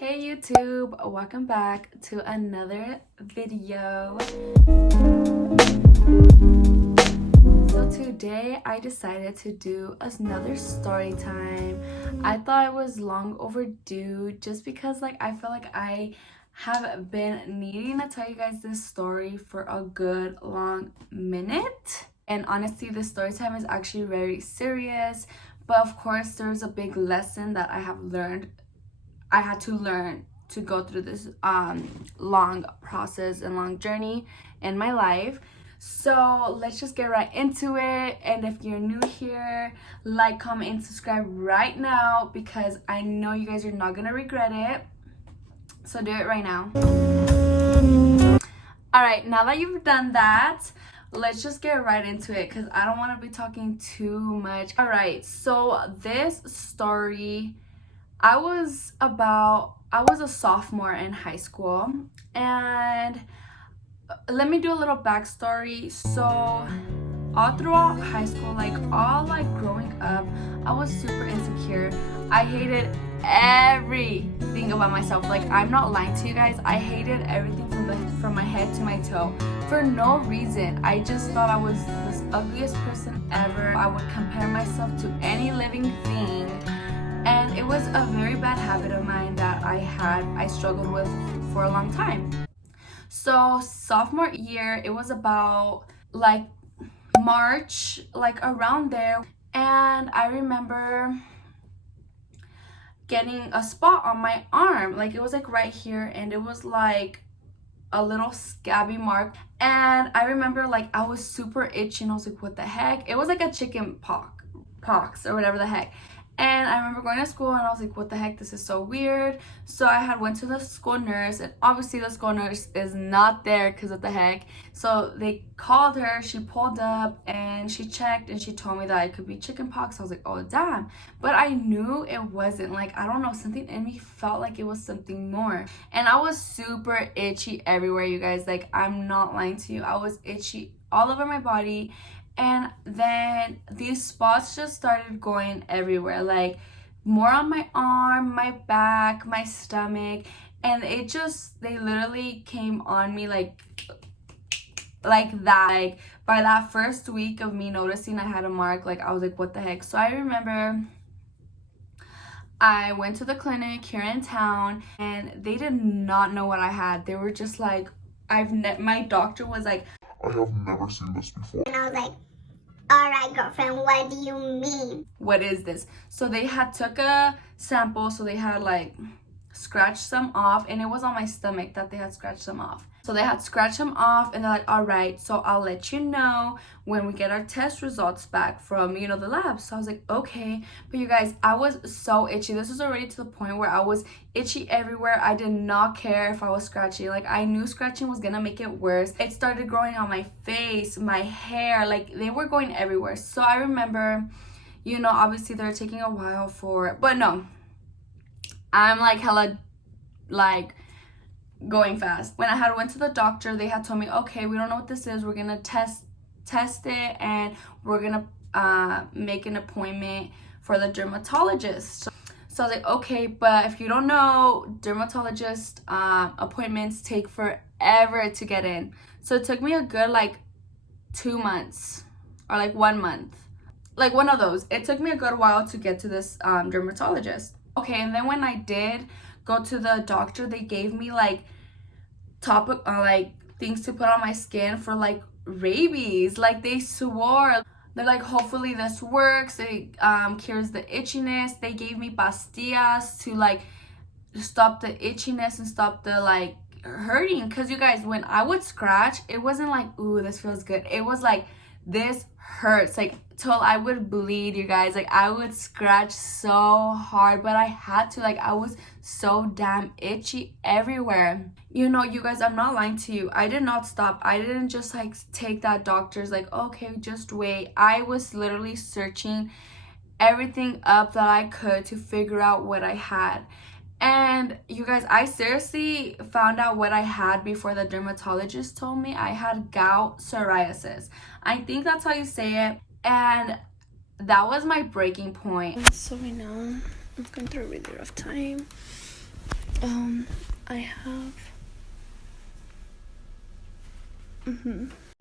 Hey YouTube, welcome back to another video. So today I decided to do another story time. I thought it was long overdue just because I feel like I have been needing to tell you guys this story for a good long minute. And honestly, this story time is actually very serious, but of course there's a big lesson that I had to learn to go through this long process and long journey in my life. So let's just get right into it. And if you're new here, like, comment, and subscribe right now because I know you guys are not gonna regret it. So do it right now. All right, now that you've done that, let's just get right into it because I don't want to be talking too much. All right, so this story, I was a sophomore in high school, and let me do a little backstory. So all throughout high school, all growing up, I was super insecure. I hated everything about myself. I'm not lying to you guys, I hated everything from my head to my toe for no reason. I just thought I was the ugliest person ever. I would compare myself to any living thing. And it was a very bad habit of mine that I struggled with for a long time. So sophomore year, it was about March, around there. And I remember getting a spot on my arm. It was right here, and it was a little scabby mark. And I remember I was super itchy, and I was like, what the heck? It was a chicken pox or whatever the heck. And I remember going to school and I was like, what the heck, this is so weird. So I had went to the school nurse, and obviously the school nurse is not there because of the heck. So they called her, she pulled up and she checked and she told me that it could be chicken pox. I was like, oh damn. But I knew it wasn't. I don't know, something in me felt like it was something more. And I was super itchy everywhere, you guys. I'm not lying to you. I was itchy all over my body. And then these spots just started going everywhere, more on my arm, my back, my stomach. And they literally came on me like that. By that first week of me noticing I had a mark, I was like, what the heck? So I remember I went to the clinic here in town, and they did not know what I had. They were just my doctor was like, I have never seen this before. And I was like, all right, girlfriend, what do you mean? What is this? So they had took a sample, so they had scratched some off, and it was on my stomach that they had scratched them off. So they had scratched them off, and they're like, all right, so I'll let you know when we get our test results back from, the lab. So I was like, okay. But you guys, I was so itchy. This was already to the point where I was itchy everywhere. I did not care if I was scratchy. I knew scratching was gonna make it worse. It started growing on my face, my hair, they were going everywhere. So I remember, obviously they're taking a while but no, I'm hella going fast. When I had went to the doctor, they had told me, okay, we don't know what this is, we're gonna test it, and we're gonna make an appointment for the dermatologist. So I was like, okay, but if you don't know, dermatologist appointments take forever to get in. So it took me a good 2 months or 1 month, one of those. It took me a good while to get to this dermatologist. Okay, and then when I did go to the doctor, they gave me things to put on my skin for rabies. They swore, they're hopefully this works, it cures the itchiness. They gave me pastillas to stop the itchiness and stop the hurting, because you guys, when I would scratch, it wasn't ooh, this feels good. It was this hurts, till I would bleed, you guys. I would scratch so hard, but I had to. I was so damn itchy everywhere. You guys, I'm not lying to you. I did not stop. I didn't just take that doctor's okay, just wait. I was literally searching everything up that I could to figure out what I had. And you guys, I seriously found out what I had before the dermatologist told me. I had gout psoriasis. I think that's how you say it. And that was my breaking point. So right now I'm going through a really rough time. I have.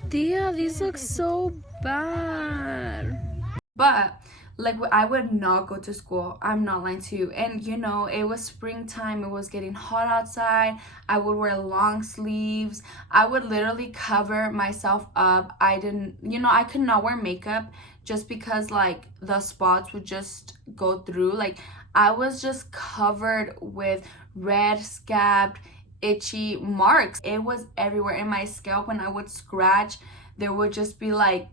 Dia, these look so bad. But like I would not go to school. I'm not lying to you. And you know, it was springtime. It was getting hot outside. I would wear long sleeves. I would literally cover myself up. I didn't, you know, I could not wear makeup just because like the spots would just go through. Like I was just covered with red, scabbed, itchy marks. It was everywhere in my scalp. When I would scratch, there would just be like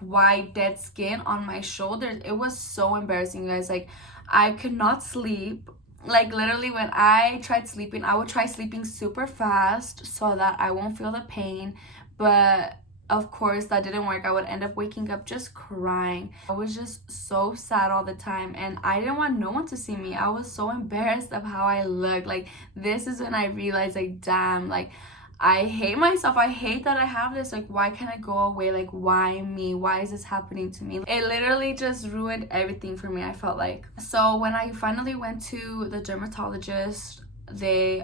white dead skin on my shoulders. It was so embarrassing, you guys. Like I could not sleep. Like literally when I tried sleeping, I would try sleeping super fast so that I won't feel the pain, but of course that didn't work. I would end up waking up just crying. I was just so sad all the time, and I didn't want no one to see me. I was so embarrassed of how I looked. Like this is when I realized, like, damn, like I hate myself. I hate that I have this. Like, why can't I go away? Like, why me? Why is this happening to me? It literally just ruined everything for me, I felt like. So when I finally went to the dermatologist, they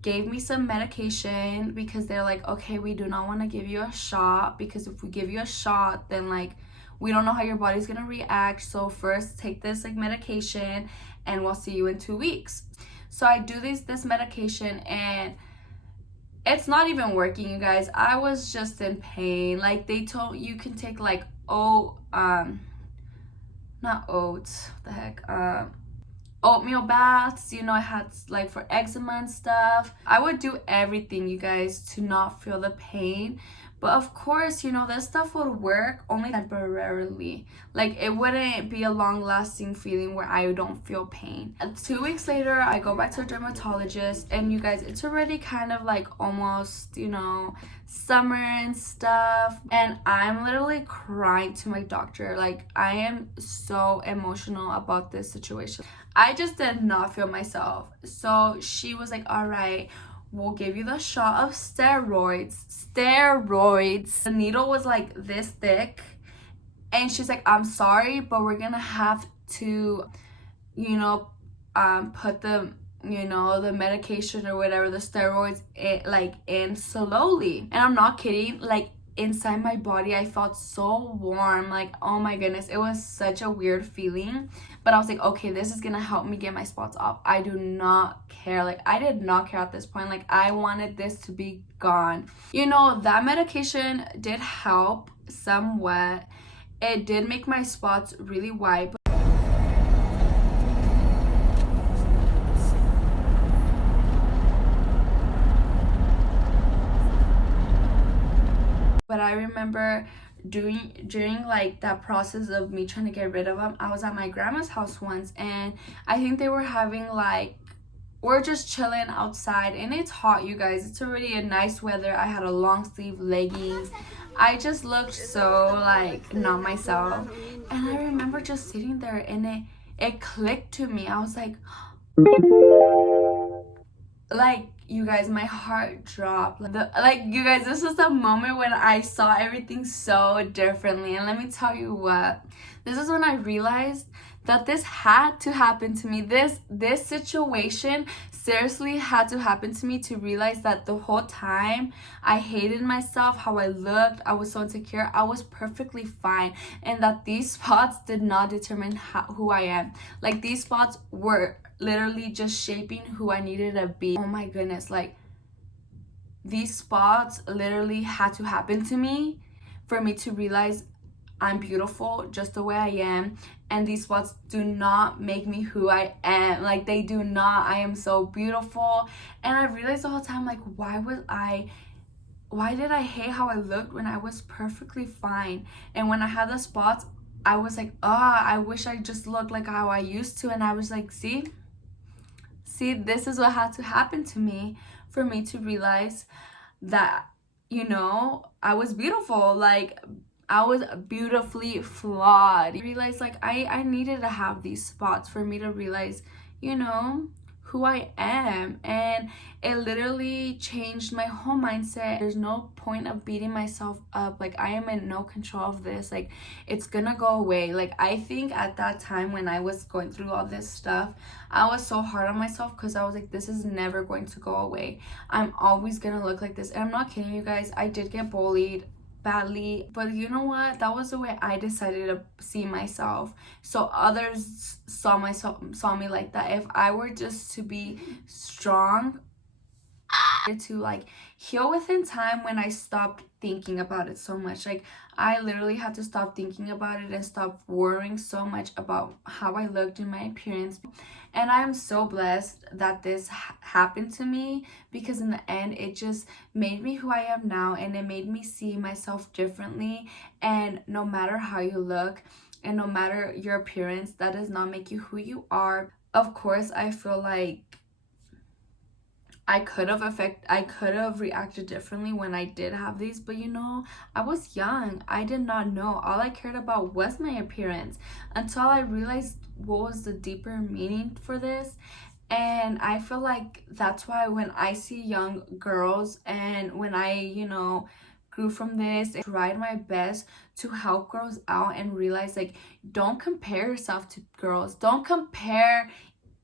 gave me some medication because they're like, okay, we do not want to give you a shot, because if we give you a shot, then like we don't know how your body's gonna react. So first take this like medication and we'll see you in 2 weeks. So I do this medication, and it's not even working, you guys. I was just in pain. Like they told you can take like not oats, what the heck, oatmeal baths, you know. I had like for eczema and stuff. I would do everything, you guys, to not feel the pain. But of course, you know, this stuff would work only temporarily. Like it wouldn't be a long lasting feeling where I don't feel pain. And 2 weeks later, I go back to a dermatologist, and you guys, it's already kind of like almost, you know, summer and stuff. And I'm literally crying to my doctor. Like I am so emotional about this situation. I just did not feel myself. So she was like, all right, we'll give you the shot of steroids. The needle was like this thick. And she's like, I'm sorry, but we're gonna have to, you know, put the, you know, the medication or whatever, the steroids, in slowly. And I'm not kidding. Like inside my body, I felt so warm. Like, oh my goodness, it was such a weird feeling. But I was like, okay, this is gonna help me get my spots off. I do not care. Like I did not care at this point. Like I wanted this to be gone. You know, that medication did help somewhat. It did make my spots really white. But I remember during like that process of me trying to get rid of them, I was at my grandma's house once, and I think they were having like, we're just chilling outside, and it's hot, you guys. It's already a nice weather. I had a long sleeve leggings. I just looked so like not myself. And I remember just sitting there, and it clicked to me. I was like you guys, my heart dropped. Like you guys, this was the moment when I saw everything so differently. And let me tell you what, this is when I realized that this had to happen to me. This situation seriously had to happen to me to realize that the whole time I hated myself, how I looked, I was so insecure. I was perfectly fine, and that these spots did not determine who I am. Like these spots were literally just shaping who I needed to be. Oh my goodness, like these spots literally had to happen to me for me to realize I'm beautiful just the way I am, and these spots do not make me who I am. Like they do not. I am so beautiful. And I realized the whole time, like, why did I hate how I looked when I was perfectly fine? And when I had the spots, I was like, I wish I just looked like how I used to. And I was like, see, this is what had to happen to me for me to realize that, you know, I was beautiful. Like I was beautifully flawed. I realized like I needed to have these spots for me to realize, you know, who I am, and it literally changed my whole mindset. There's no point of beating myself up. Like, I am in no control of this. Like, it's gonna go away. Like, I think at that time when I was going through all this stuff, I was so hard on myself because I was like, this is never going to go away. I'm always gonna look like this. And I'm not kidding you guys, I did get bullied badly, but you know what, that was the way I decided to see myself, so others saw me like that. If I were just to be strong, to like heal within time, when I stopped thinking about it so much. Like, I literally had to stop thinking about it and stop worrying so much about how I looked in my appearance. And I'm so blessed that this happened to me, because in the end it just made me who I am now, and it made me see myself differently. And no matter how you look and no matter your appearance, that does not make you who you are. Of course, I feel like I could have reacted differently when I did have these, but you know, I was young. I did not know. All I cared about was my appearance, until I realized what was the deeper meaning for this. And I feel like that's why when I see young girls, and when I, you know, grew from this, I tried my best to help girls out and realize, like, don't compare yourself to girls. Don't compare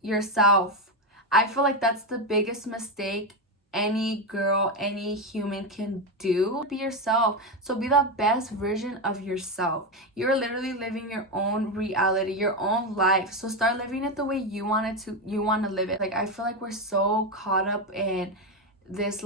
yourself. I feel like that's the biggest mistake any girl, any human can do. Be yourself. So be the best version of yourself. You're literally living your own reality, your own life. So start living it the way you want to live it. Like, I feel like we're so caught up in this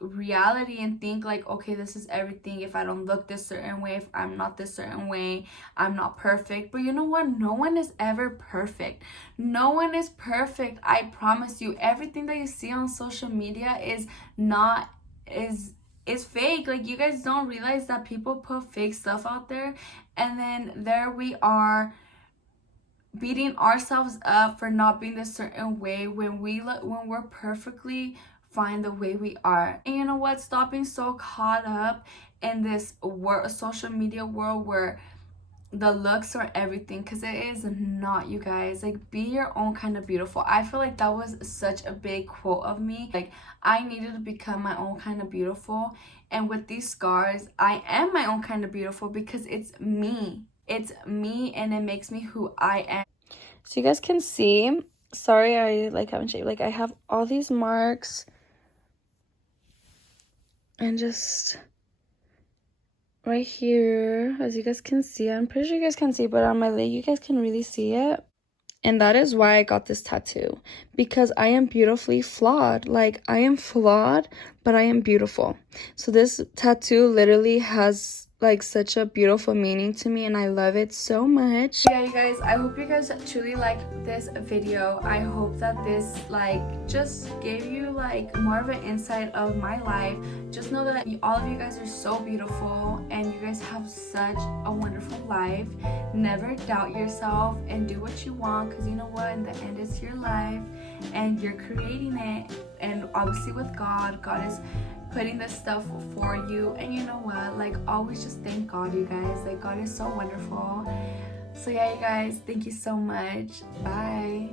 reality, and think like, okay, this is everything. If I don't look this certain way, if I'm not this certain way, I'm not perfect. But you know what, no one is ever perfect. No one is perfect. I promise you, everything that you see on social media is fake. Like, you guys don't realize that people put fake stuff out there, and then there we are beating ourselves up for not being this certain way, when we're perfectly fine the way we are. And you know what, stop being so caught up in this social media world where the looks are everything, because it is not, you guys. Like, be your own kind of beautiful. I feel like that was such a big quote of me. Like, I needed to become my own kind of beautiful, and with these scars, I am my own kind of beautiful, because it's me, and it makes me who I am. So you guys can see, sorry I haven't shaved. Like, I have all these marks, and just right here, as you guys can see, I'm pretty sure you guys can see, but on my leg you guys can really see it. And that is why I got this tattoo, because I am beautifully flawed. Like, I am flawed, but I am beautiful. So this tattoo literally has like such a beautiful meaning to me, and I love it so much. Yeah, you guys, I hope you guys truly liked this video. I hope that this just gave you more of an insight of my life. Just know that all of you guys are so beautiful, and you guys have such a wonderful life. Never doubt yourself, and do what you want, because you know what, in the end it's your life and you're creating it. And obviously with God is putting this stuff for you. And you know what, always just thank God, you guys. God is so wonderful. So yeah, you guys, thank you so much. Bye.